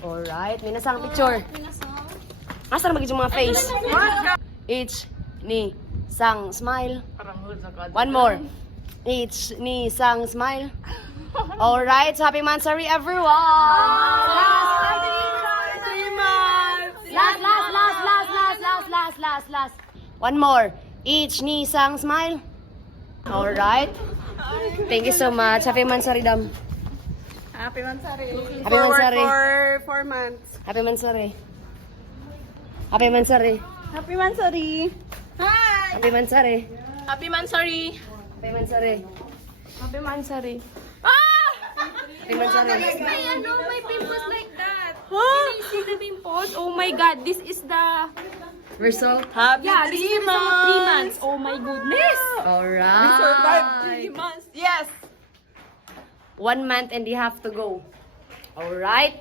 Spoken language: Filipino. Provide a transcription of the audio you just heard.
Alright, minasang picture. Asa na magiging mga face? Each ni sang smile. One more. Each ni sang smile. Alright, so happy Mansari everyone! Last. One more. Each ni sang smile. Alright. Thank you so much. Happy Mansari Dam. Happy Mansari. Happy Mansari. For 4 months. Happy Mansari. Happy Mansari. Happy Mansari. Hi. Happy Mansari. Happy Mansari. Happy Mansari. Happy Mansari. Happy Mansari. My pimples like that. Can you see the pimples? Oh my God, this is the... Result. Happy 3 months. Oh my goodness. Alright. 3 months. Yes. 1 month and you have to go. Alright.